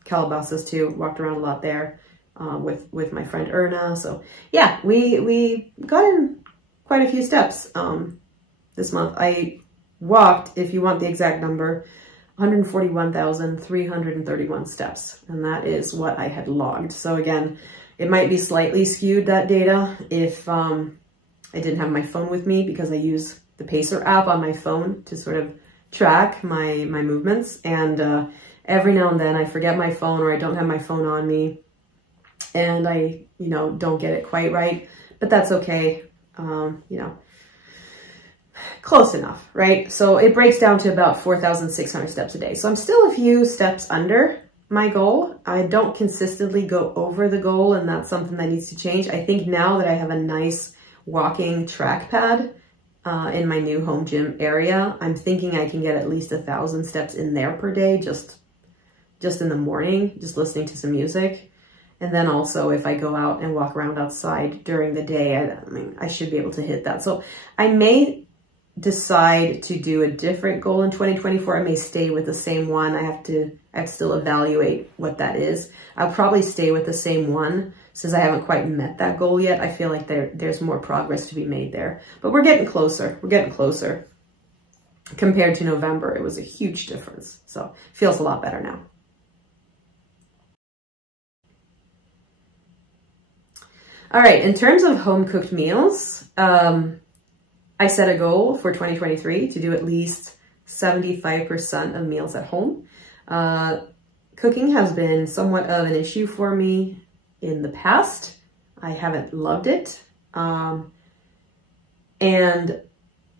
Calabasas too, walked around a lot there with my friend Erna. So yeah, we got in quite a few steps this month. I walked, if you want the exact number, 141,331 steps, and that is what I had logged. So again, it might be slightly skewed, that data, if I didn't have my phone with me, because I use the Pacer app on my phone to sort of track my movements. And every now and then I forget my phone, or I don't have my phone on me, and I, you know, don't get it quite right, but that's okay. You know, close enough, right? So it breaks down to about 4,600 steps a day. So I'm still a few steps under my goal. I don't consistently go over the goal, and that's something that needs to change. I think now that I have a nice walking track pad in my new home gym area, I'm thinking I can get at least 1,000 steps in there per day, just in the morning, just listening to some music. And then also if I go out and walk around outside during the day, I mean, I should be able to hit that. So I may decide to do a different goal in 2024. I may stay with the same one. I have to still evaluate what that is. I'll probably stay with the same one since I haven't quite met that goal yet. I feel like there's more progress to be made there, but we're getting closer. We're getting closer. Compared to November, it was a huge difference. So it feels a lot better now. All right, in terms of home-cooked meals, I set a goal for 2023 to do at least 75% of meals at home. Cooking has been somewhat of an issue for me in the past. I haven't loved it. And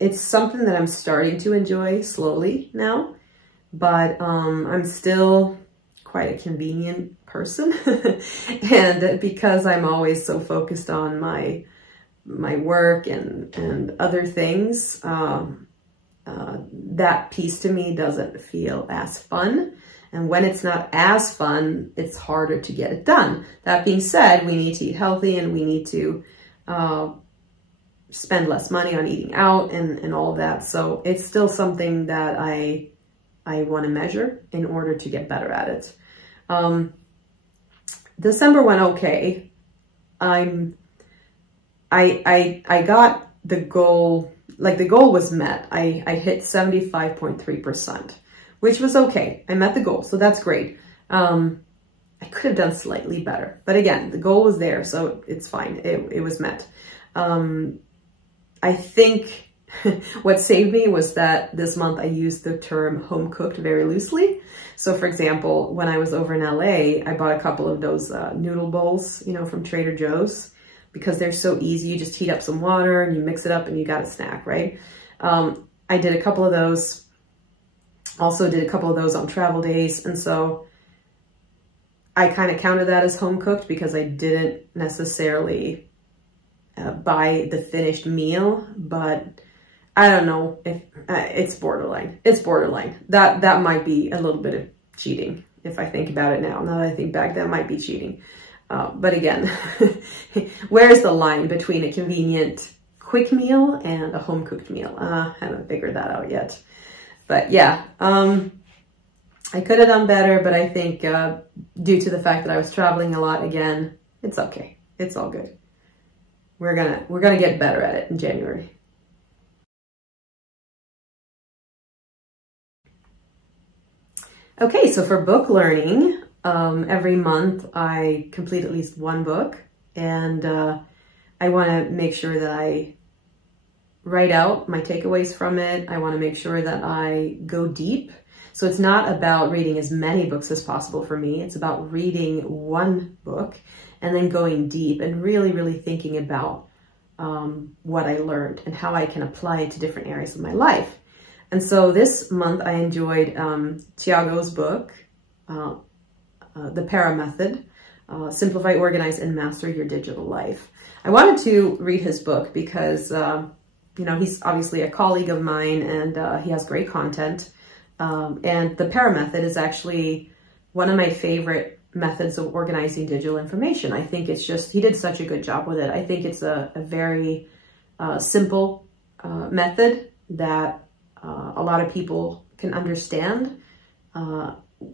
it's something that I'm starting to enjoy slowly now, but I'm still quite a convenient person. And because I'm always so focused on my work and other things, that piece to me doesn't feel as fun. And when it's not as fun, it's harder to get it done. That being said, we need to eat healthy, and we need to spend less money on eating out and all of that. So it's still something that I want to measure in order to get better at it. December went okay. I got the goal, like the goal was met. I hit 75.3%, which was okay. I met the goal, so that's great. I could have done slightly better, but again, the goal was there, so it's fine. It was met. I think what saved me was that this month I used the term home cooked very loosely. So for example, when I was over in LA, I bought a couple of those noodle bowls, you know, from Trader Joe's, because they're so easy. You just heat up some water and you mix it up and you got a snack, right? I did a couple of those, also did a couple of those on travel days. And so I kind of counted that as home cooked because I didn't necessarily buy the finished meal, but I don't know if it's borderline. It's borderline. That might be a little bit of cheating if I think about it now. Now that I think back, that might be cheating. But again, where's the line between a convenient quick meal and a home cooked meal? I haven't figured that out yet. But yeah, I could have done better, but I think due to the fact that I was traveling a lot again, it's okay. It's all good. We're gonna get better at it in January. Okay, so for book learning, every month I complete at least one book, and I want to make sure that I write out my takeaways from it. I want to make sure that I go deep. So it's not about reading as many books as possible for me. It's about reading one book and then going deep and really, really thinking about what I learned and how I can apply it to different areas of my life. And so this month I enjoyed Tiago's book, The Para Method, Simplify, Organize, and Master Your Digital Life. I wanted to read his book because, you know, he's obviously a colleague of mine, and he has great content. And the Para Method is actually one of my favorite methods of organizing digital information. I think it's just, he did such a good job with it. I think it's a very simple method that a lot of people can understand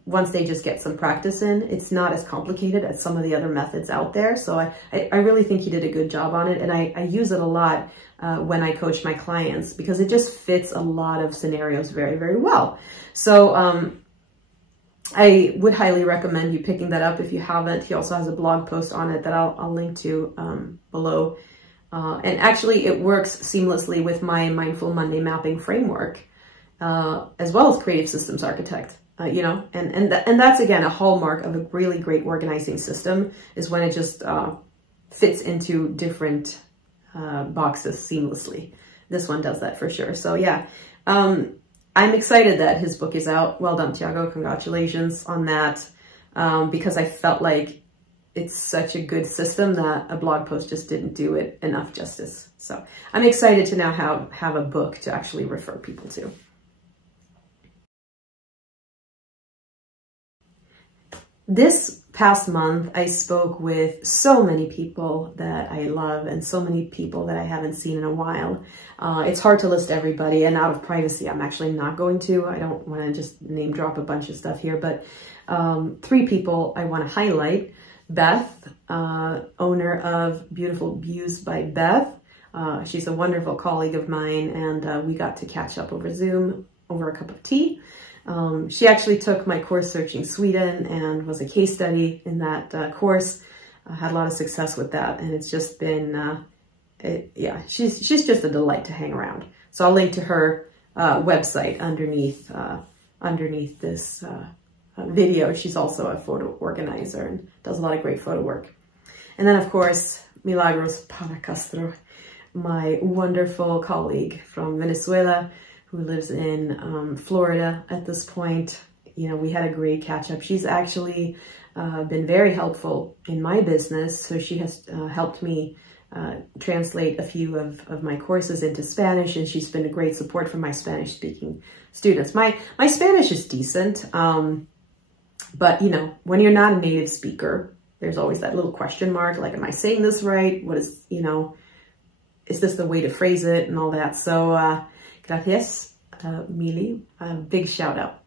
once they just get some practice in. It's not as complicated as some of the other methods out there. So I really think he did a good job on it. And I use it a lot when I coach my clients because it just fits a lot of scenarios very, very well. So I would highly recommend you picking that up if you haven't. He also has a blog post on it that I'll link to below. And actually it works seamlessly with my Mindful Monday mapping framework, as well as Creative Systems Architect. You know, and that's, again, a hallmark of a really great organizing system is when it just fits into different boxes seamlessly. This one does that for sure. So yeah, I'm excited that his book is out. Well done, Tiago. Congratulations on that. Because I felt like it's such a good system that a blog post just didn't do it enough justice. So I'm excited to now have a book to actually refer people to. This past month, I spoke with so many people that I love and so many people that I haven't seen in a while. It's hard to list everybody, and out of privacy, I'm actually not going to. I don't want to just name drop a bunch of stuff here, but 3 people I want to highlight. Beth, owner of Beautiful Views by Beth. She's a wonderful colleague of mine, and we got to catch up over Zoom over a cup of tea. She actually took my course Searching Sweden and was a case study in that course. Had a lot of success with that, and it's just been, yeah, she's just a delight to hang around. So I'll link to her website underneath this video. She's also a photo organizer and does a lot of great photo work. And then, of course, Milagros Paracastro, my wonderful colleague from Venezuela, who lives in Florida at this point. You know, we had a great catch up. She's actually been very helpful in my business. So she has helped me translate a few of my courses into Spanish, and she's been a great support for my Spanish speaking students. My Spanish is decent, but you know, when you're not a native speaker, there's always that little question mark, like, am I saying this right? What is, you know, is this the way to phrase it and all that? So, gracias, Mili. Big shout out.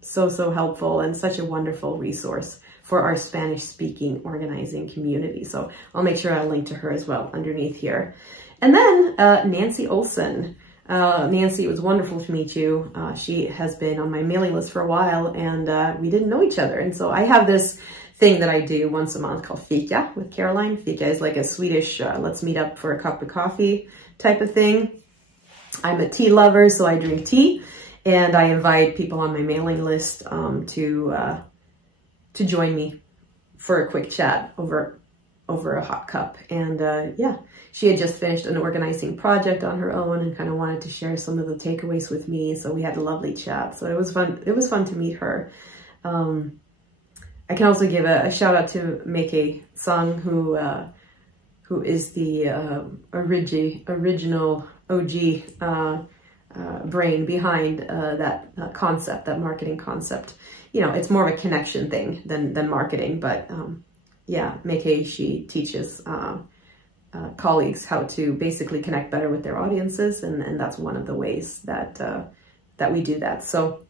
So helpful and such a wonderful resource for our Spanish speaking organizing community. So I'll make sure I link to her as well underneath here. And then Nancy Olson. Nancy, it was wonderful to meet you. She has been on my mailing list for a while, and we didn't know each other. And so I have this thing that I do once a month called Fika with Caroline. Fika is like a Swedish, let's meet up for a cup of coffee type of thing. I'm a tea lover, so I drink tea, and I invite people on my mailing list to join me for a quick chat over a hot cup. And yeah, she had just finished an organizing project on her own and kind of wanted to share some of the takeaways with me. So we had a lovely chat. So it was fun. It was fun to meet her. I can also give a shout out to Meike Sung, who is the original OG brain behind that concept, that marketing concept. You know, it's more of a connection thing than marketing, but yeah, Meike, she teaches colleagues how to basically connect better with their audiences, and that's one of the ways that that we do that. So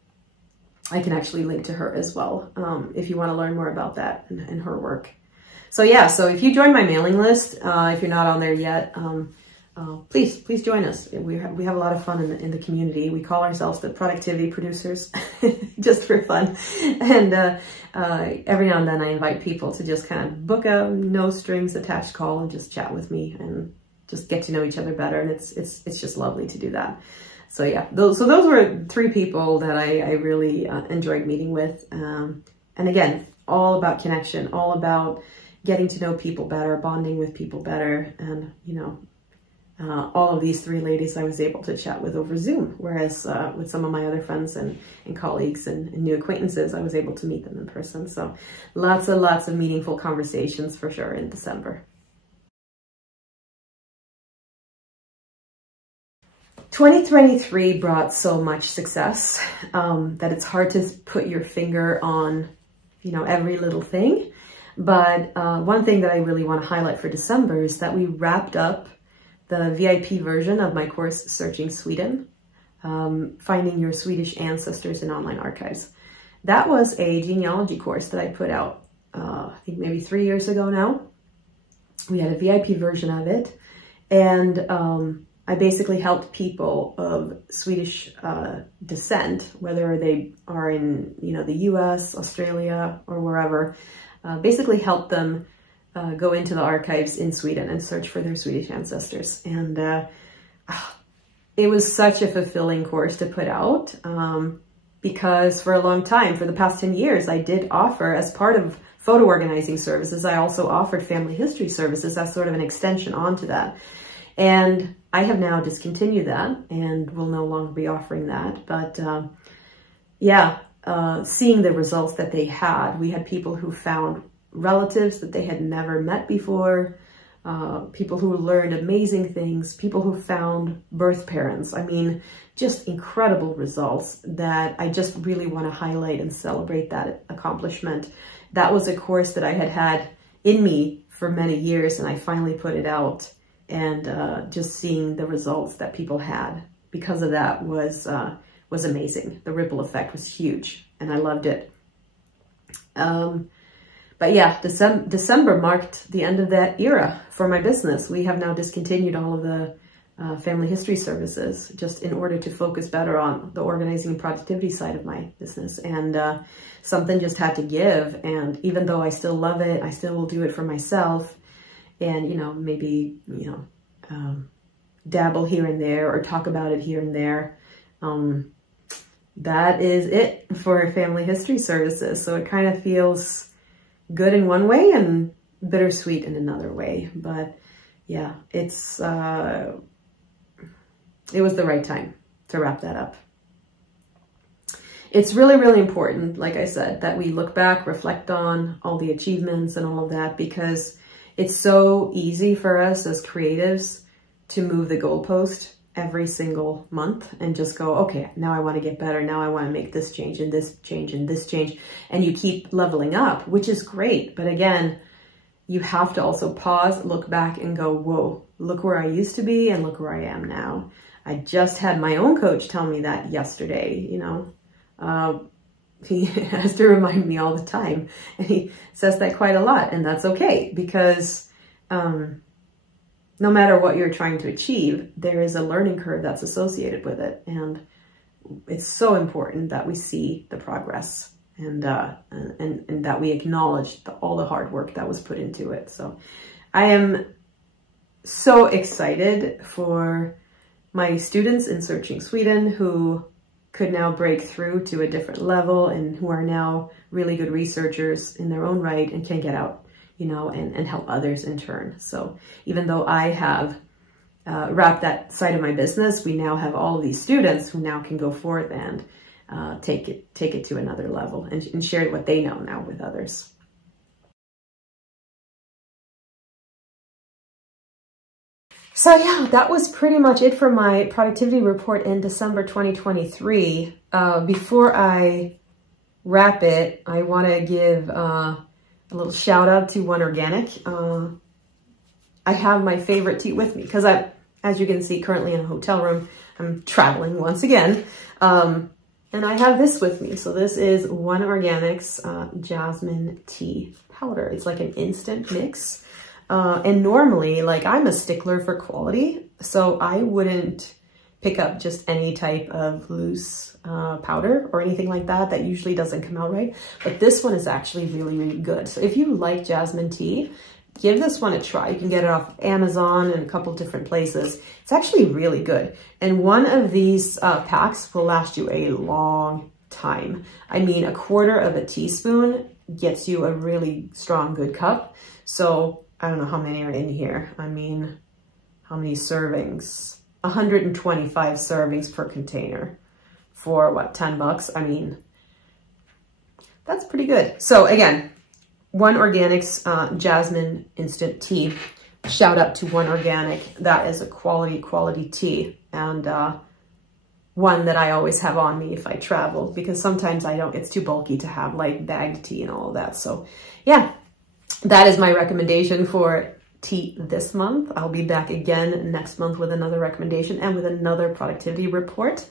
I can actually link to her as well if you want to learn more about that and her work. So yeah, so if you join my mailing list, if you're not on there yet, please join us. We have a lot of fun in the community. We call ourselves the productivity producers, just for fun. And every now and then I invite people to just kind of book a no strings attached call and just chat with me and just get to know each other better. And it's just lovely to do that. So yeah, those were 3 people that I really enjoyed meeting with. And again, all about connection, all about, getting to know people better, bonding with people better. And, you know, all of these three ladies I was able to chat with over Zoom, whereas with some of my other friends and colleagues and new acquaintances, I was able to meet them in person. So lots of meaningful conversations for sure in December. 2023 brought so much success that it's hard to put your finger on, you know, every little thing. But one thing that I really want to highlight for December is that we wrapped up the VIP version of my course, Searching Sweden, Finding Your Swedish Ancestors in Online Archives. That was a genealogy course that I put out, I think maybe 3 years ago now. We had a VIP version of it, and I basically helped people of Swedish descent, whether they are in, you know, the US, Australia, or wherever, basically help them go into the archives in Sweden and search for their Swedish ancestors. And it was such a fulfilling course to put out because for a long time, for the past 10 years, I did offer, as part of photo organizing services, I also offered family history services as sort of an extension onto that. And I have now discontinued that and will no longer be offering that. But yeah, seeing the results that they had, we had people who found relatives that they had never met before, people who learned amazing things, people who found birth parents. I mean, just incredible results that I just really want to highlight and celebrate that accomplishment. That was a course that I had had in me for many years, and I finally put it out. And just seeing the results that people had because of that was amazing. The ripple effect was huge, and I loved it. But yeah, December marked the end of that era for my business. We have now discontinued all of the family history services just in order to focus better on the organizing and productivity side of my business. And something just had to give. And even though I still love it, I still will do it for myself. And, you know, maybe, you know, dabble here and there or talk about it here and there. That is it for family history services. So it kind of feels good in one way and bittersweet in another way. But yeah, it was the right time to wrap that up. It's really, really important, like I said, that we look back, reflect on all the achievements and all of that, because it's so easy for us as creatives to move the goalpost every single month and just go, okay, now I want to get better. Now I want to make this change and this change and this change. And you keep leveling up, which is great. But again, you have to also pause, look back and go, whoa, look where I used to be and look where I am now. I just had my own coach tell me that yesterday, you know. He has to remind me all the time, and he says that quite a lot, and that's okay, because no matter what you're trying to achieve, there is a learning curve that's associated with it, and it's so important that we see the progress and that we acknowledge all the hard work that was put into it. So I am so excited for my students in Searching Sweden who could now break through to a different level and who are now really good researchers in their own right and can get out, you know, and help others in turn. So even though I have wrapped that side of my business, we now have all of these students who now can go forth and take it to another level and share what they know now with others. So yeah, that was pretty much it for my productivity report in December 2023. Before I wrap it, I want to give a little shout out to One Organic. I have my favorite tea with me because as you can see, currently in a hotel room, I'm traveling once again. And I have this with me. So this is One Organic's jasmine tea powder. It's like an instant mix. And normally, like, I'm a stickler for quality, so I wouldn't pick up just any type of loose powder or anything like that. That usually doesn't come out right. But this one is actually really, really good. So if you like jasmine tea, give this one a try. You can get it off Amazon and a couple different places. It's actually really good. And one of these packs will last you a long time. I mean, 1/4 of a teaspoon gets you a really strong, good cup. So I don't know how many are in here. I mean, how many servings? 125 servings per container for what, 10 bucks? I mean, that's pretty good. So again, One Organic's Jasmine Instant Tea. Shout out to One Organic. That is a quality tea, and one that I always have on me if I travel, because sometimes it's too bulky to have like bagged tea and all of that. So yeah, that is my recommendation for tea this month. I'll be back again next month with another recommendation and with another productivity report.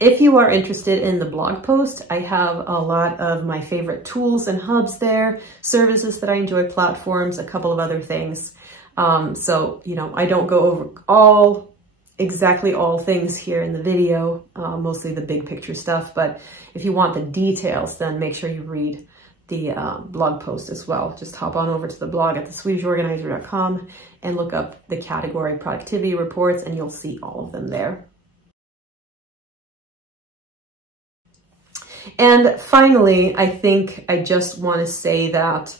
If you are interested in the blog post, I have a lot of my favorite tools and hubs there, services that I enjoy, platforms, a couple of other things. So, you know, I don't go over exactly all things here in the video, mostly the big picture stuff. But if you want the details, then make sure you read the blog post as well. Just hop on over to the blog at theswedishorganizer.com and look up the category productivity reports, and you'll see all of them there. And finally, I think I just want to say that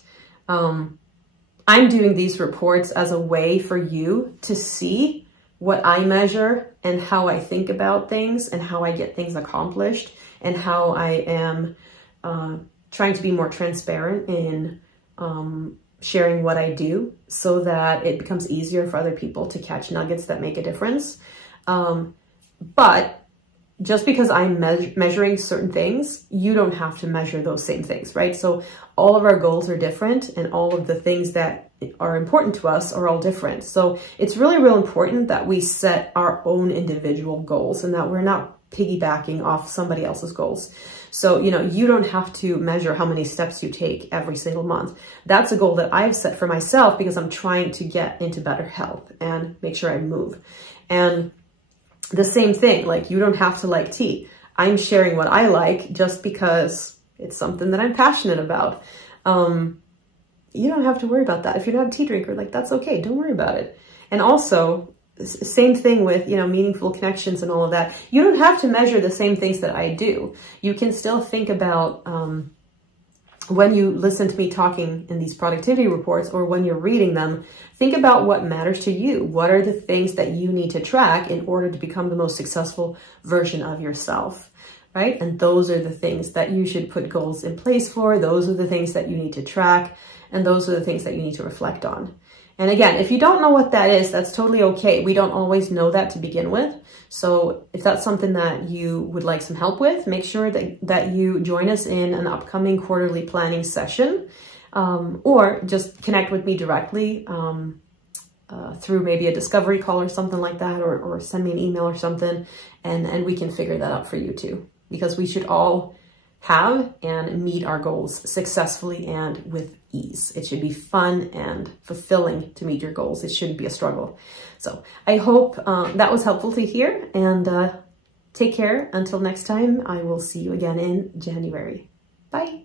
I'm doing these reports as a way for you to see what I measure and how I think about things and how I get things accomplished, and how I am trying to be more transparent in sharing what I do, so that it becomes easier for other people to catch nuggets that make a difference. But just because I'm measuring certain things, you don't have to measure those same things, right? So all of our goals are different, and all of the things that are important to us are all different. So it's really, real important that we set our own individual goals, and that we're not piggybacking off somebody else's goals. So, you know, you don't have to measure how many steps you take every single month. That's a goal that I've set for myself because I'm trying to get into better health and make sure I move. And the same thing, like, you don't have to like tea. I'm sharing what I like just because it's something that I'm passionate about. You don't have to worry about that. If you're not a tea drinker, like, that's okay. Don't worry about it. And also, same thing with, you know, meaningful connections and all of that. You don't have to measure the same things that I do. You can still think about, when you listen to me talking in these productivity reports, or when you're reading them, think about what matters to you. What are the things that you need to track in order to become the most successful version of yourself, right? And those are the things that you should put goals in place for. Those are the things that you need to track. And those are the things that you need to reflect on. And again, if you don't know what that is, that's totally okay. We don't always know that to begin with. So if that's something that you would like some help with, make sure that you join us in an upcoming quarterly planning session, or just connect with me directly through maybe a discovery call or something like that, or send me an email or something, and we can figure that out for you too, because we should all have and meet our goals successfully and with ease. It should be fun and fulfilling to meet your goals. It shouldn't be a struggle. So I hope that was helpful to hear, and take care. Until next time, I will see you again in January. Bye.